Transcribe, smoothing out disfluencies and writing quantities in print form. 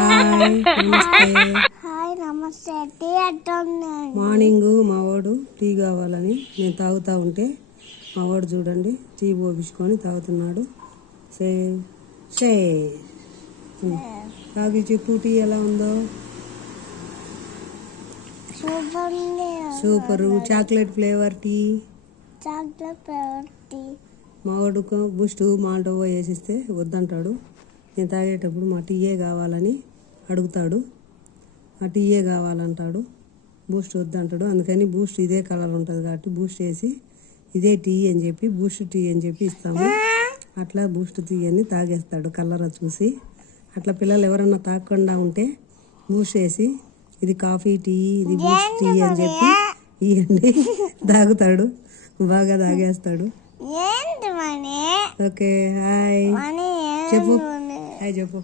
Hi నమస్తే. Hi నమస్తే. Tea morning మావాడు టీ కావాలని నేను తాగుతూ ఉంటే మావాడు చూడండి టీ పోపించుకొని తాగుతున్నాడు. సే సే తాగి చెప్పు టీ ఎలా ఉందో. సూపర్. Chocolate flavour tea. మావాడు బూస్ట్ మాల్టో వేసిస్తే వద్దంటాడు. నేను తాగేటప్పుడు మా టీయే కావాలని అడుగుతాడు. ఆ టీయే కావాలంటాడు. బూస్ట్ వద్దంటాడు. అందుకని బూస్ట్ ఇదే కలర్ ఉంటుంది కాబట్టి బూస్ట్ వేసి ఇదే టీ అని చెప్పి బూస్ట్ టీ అని చెప్పి ఇస్తాము. అట్లా బూస్ట్ టీ అని తాగేస్తాడు కలర్ చూసి. అట్లా పిల్లలు ఎవరన్నా తాగకుండా ఉంటే బూస్ట్ వేసి ఇది కాఫీ టీ ఇది బూస్ట్ టీ అని చెప్పి ఇవన్నీ తాగుతాడు. బాగా తాగేస్తాడు. ఓకే హాయ్ చెప్పు. హాయ్ చెప్పు.